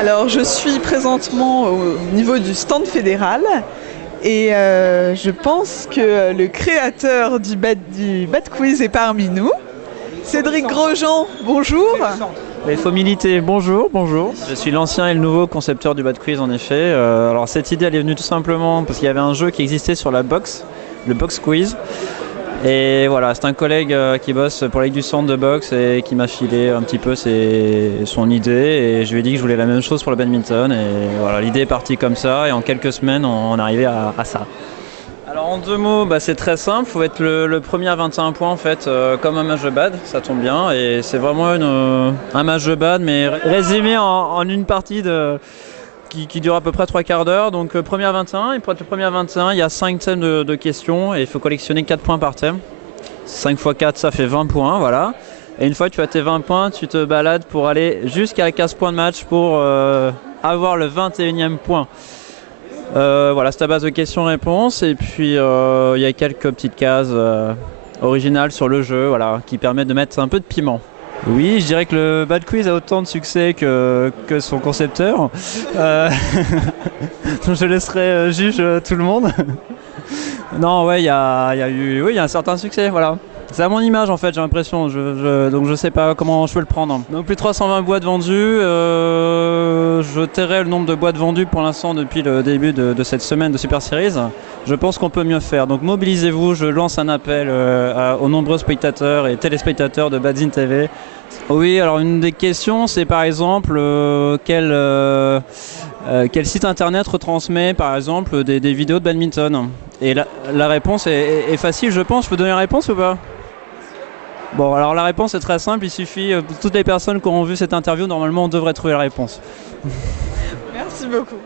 Alors, je suis présentement au niveau du stand fédéral et je pense que le créateur du Bad Quiz est parmi nous. Cédric Grosjean, bonjour. Il faut militer, bonjour, bonjour. Je suis l'ancien et le nouveau concepteur du Bad Quiz en effet. Alors cette idée elle est venue tout simplement parce qu'il y avait un jeu qui existait sur la box, le Box Quiz. Et voilà, c'est un collègue qui bosse pour la Ligue du Centre de boxe et qui m'a filé un petit peu son idée et je lui ai dit que je voulais la même chose pour le badminton et voilà, l'idée est partie comme ça et en quelques semaines on est arrivé à ça. Alors en deux mots, c'est très simple, il faut être le premier à 21 points en fait, comme un match de bad, ça tombe bien et c'est vraiment un match de bad mais résumé en une partie qui dure à peu près 3/4 d'heure. Donc premier à 21, et pour être le premier à 21, il y a 5 thèmes de questions et il faut collectionner 4 points par thème. 5 x 4 ça fait 20 points, voilà. Et une fois que tu as tes 20 points, tu te balades pour aller jusqu'à 15 points de match pour avoir le 21e point. Voilà, c'est à base de questions-réponses et puis il y a quelques petites cases originales sur le jeu, voilà, qui permettent de mettre un peu de piment. Oui, je dirais que le Bad Quiz a autant de succès que son concepteur. Donc je laisserai juge tout le monde. Non, ouais, il y a un certain succès, voilà. C'est à mon image en fait, j'ai l'impression, donc je sais pas comment je peux le prendre. Donc plus de 320 boîtes vendues, je tairai le nombre de boîtes vendues pour l'instant depuis le début de cette semaine de Super Series. Je pense qu'on peut mieux faire, donc mobilisez-vous, je lance un appel aux nombreux spectateurs et téléspectateurs de Badzine TV. Oui, alors une des questions c'est par exemple quel site internet retransmet par exemple des vidéos de badminton. Et la réponse est facile je pense, je peux donner la réponse ou pas ? Bon, alors la réponse est très simple, il suffit, toutes les personnes qui auront vu cette interview, normalement on devrait trouver la réponse. Merci beaucoup.